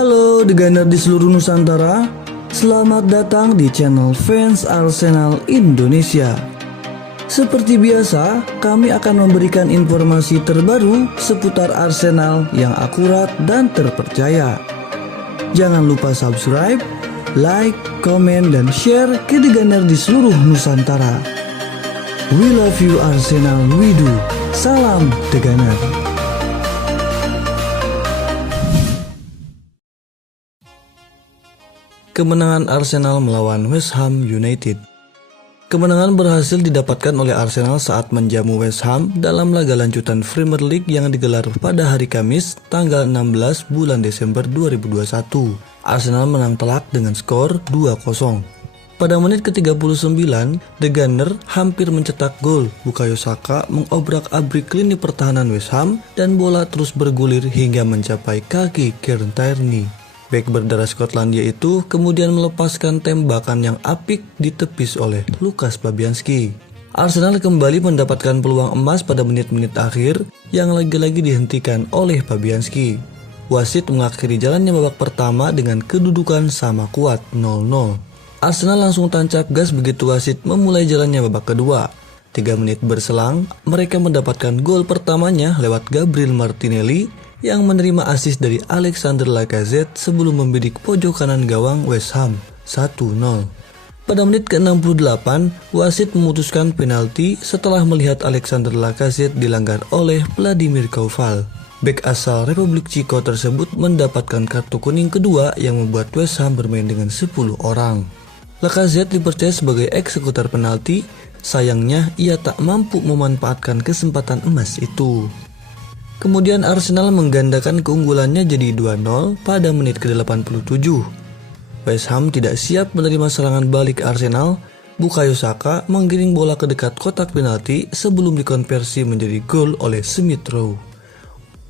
Halo The Gunner di seluruh Nusantara, selamat datang di channel Fans Arsenal Indonesia. Seperti biasa, kami akan memberikan informasi terbaru seputar Arsenal yang akurat dan terpercaya. Jangan lupa subscribe, like, komen, dan share ke The Gunner di seluruh Nusantara. We love you Arsenal, we do. Salam The Gunner. Kemenangan Arsenal melawan West Ham United. Kemenangan berhasil didapatkan oleh Arsenal saat menjamu West Ham dalam laga lanjutan Premier League yang digelar pada hari Kamis tanggal 16 bulan Desember 2021. Arsenal menang telak dengan skor 2-0. Pada menit ke-39, The Gunner hampir mencetak gol. Bukayo Saka mengobrak-abrik lini pertahanan West Ham dan bola terus bergulir hingga mencapai kaki Kieran Tierney. Bek berdarah Skotlandia itu kemudian melepaskan tembakan yang apik ditepis oleh Lukas Fabianski. Arsenal kembali mendapatkan peluang emas pada menit-menit akhir yang lagi-lagi dihentikan oleh Fabianski. Wasit mengakhiri jalannya babak pertama dengan kedudukan sama kuat 0-0. Arsenal langsung tancap gas begitu wasit memulai jalannya babak kedua. 3 menit berselang, mereka mendapatkan gol pertamanya lewat Gabriel Martinelli yang menerima assist dari Alexander Lacazette sebelum membidik pojok kanan gawang West Ham 1-0. Pada menit ke-68, wasit memutuskan penalti setelah melihat Alexander Lacazette dilanggar oleh Vladimir Koval. Bek asal Republik Ceko tersebut mendapatkan kartu kuning kedua yang membuat West Ham bermain dengan 10 orang. Lacazette dipercaya sebagai eksekutor penalti, sayangnya ia tak mampu memanfaatkan kesempatan emas itu. Kemudian Arsenal menggandakan keunggulannya jadi 2-0 pada menit ke-87. West Ham tidak siap menerima serangan balik Arsenal. Bukayo Saka menggiring bola ke dekat kotak penalti sebelum dikonversi menjadi gol oleh Smith Rowe.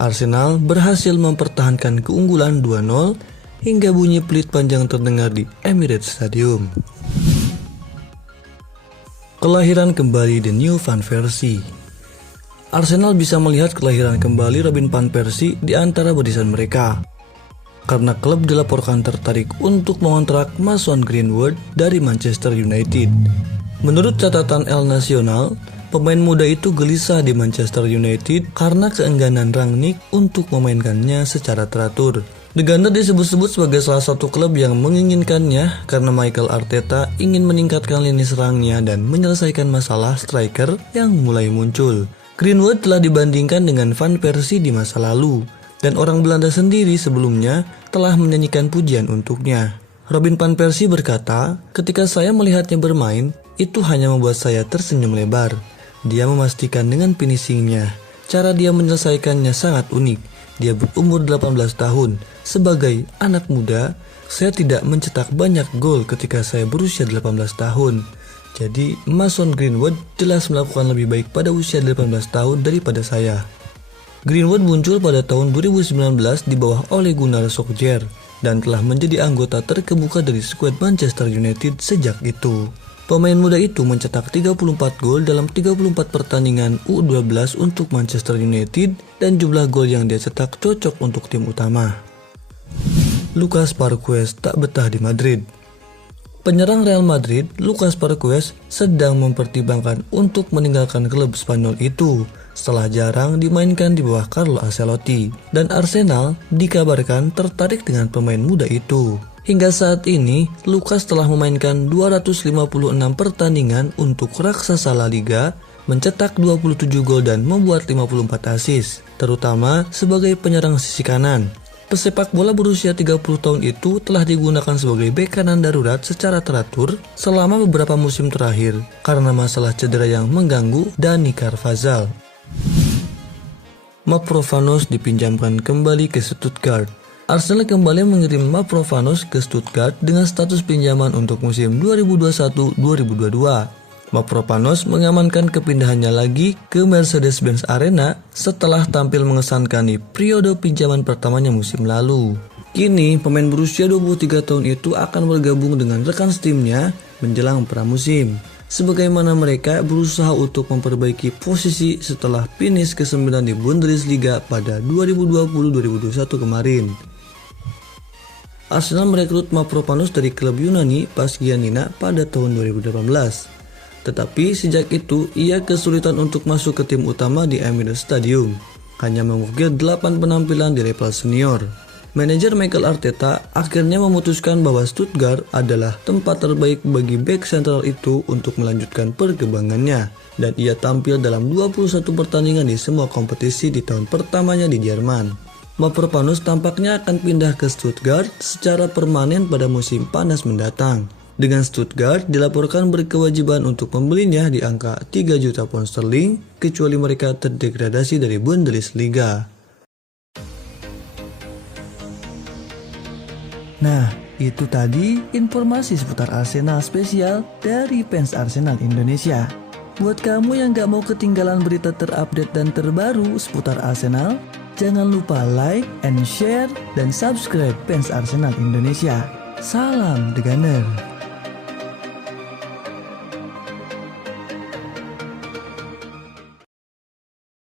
Arsenal berhasil mempertahankan keunggulan 2-0 hingga bunyi peluit panjang terdengar di Emirates Stadium. Kelahiran kembali The New Van Persie. Arsenal bisa melihat kelahiran kembali Robin van Persie di antara barisan mereka, karena klub dilaporkan tertarik untuk mengontrak Mason Greenwood dari Manchester United. Menurut catatan El Nacional, pemain muda itu gelisah di Manchester United karena keengganan Rangnick untuk memainkannya secara teratur. The Gunner disebut-sebut sebagai salah satu klub yang menginginkannya karena Mikel Arteta ingin meningkatkan lini serangnya dan menyelesaikan masalah striker yang mulai muncul. Greenwood telah dibandingkan dengan Van Persie di masa lalu, dan orang Belanda sendiri sebelumnya telah menyanyikan pujian untuknya. Robin van Persie berkata, "Ketika saya melihatnya bermain, itu hanya membuat saya tersenyum lebar. Dia memastikan dengan finishingnya. Cara dia menyelesaikannya sangat unik. Dia berumur 18 tahun. Sebagai anak muda, saya tidak mencetak banyak gol ketika saya berusia 18 tahun. Jadi, Mason Greenwood jelas melakukan lebih baik pada usia 18 tahun daripada saya." Greenwood muncul pada tahun 2019 di bawah Ole Gunnar Solskjaer dan telah menjadi anggota terkemuka dari skuad Manchester United sejak itu. Pemain muda itu mencetak 34 gol dalam 34 pertandingan U12 untuk Manchester United dan jumlah gol yang dia cetak cocok untuk tim utama. Lucas Vazquez tak betah di Madrid. Penyerang Real Madrid, Lucas Vazquez, sedang mempertimbangkan untuk meninggalkan klub Spanyol itu setelah jarang dimainkan di bawah Carlo Ancelotti, dan Arsenal dikabarkan tertarik dengan pemain muda itu. Hingga saat ini, Lucas telah memainkan 256 pertandingan untuk raksasa La Liga, mencetak 27 gol dan membuat 54 assist, terutama sebagai penyerang sisi kanan. Pesepak bola berusia 30 tahun itu telah digunakan sebagai bek kanan darurat secara teratur selama beberapa musim terakhir karena masalah cedera yang mengganggu Dani Carvajal. Mavropanos dipinjamkan kembali ke Stuttgart. Arsenal kembali mengirim Mavropanos ke Stuttgart dengan status pinjaman untuk musim 2021-2022. Mavropanos mengamankan kepindahannya lagi ke Mercedes-Benz Arena setelah tampil mengesankan di periode pinjaman pertamanya musim lalu. Kini, pemain berusia 23 tahun itu akan bergabung dengan rekan setimnya menjelang pramusim. Sebagaimana mereka berusaha untuk memperbaiki posisi setelah finish ke-9 di Bundesliga pada 2020-2021 kemarin. Arsenal merekrut Mavropanos dari klub Yunani PAS Giannina pada tahun 2018. Tetapi sejak itu ia kesulitan untuk masuk ke tim utama di Emirates Stadium, hanya mengukir 8 penampilan di level senior. Manajer Mikel Arteta akhirnya memutuskan bahwa Stuttgart adalah tempat terbaik bagi bek sentral itu untuk melanjutkan perkembangannya, dan ia tampil dalam 21 pertandingan di semua kompetisi di tahun pertamanya di Jerman. Mavropanos tampaknya akan pindah ke Stuttgart secara permanen pada musim panas mendatang. Dengan Stuttgart dilaporkan berkewajiban untuk membelinya di angka 3 juta pound sterling kecuali mereka terdegradasi dari Bundesliga. Nah, itu tadi informasi seputar Arsenal spesial dari fans Arsenal Indonesia. Buat kamu yang gak mau ketinggalan berita terupdate dan terbaru seputar Arsenal, jangan lupa like and share dan subscribe fans Arsenal Indonesia. Salam The Gunner.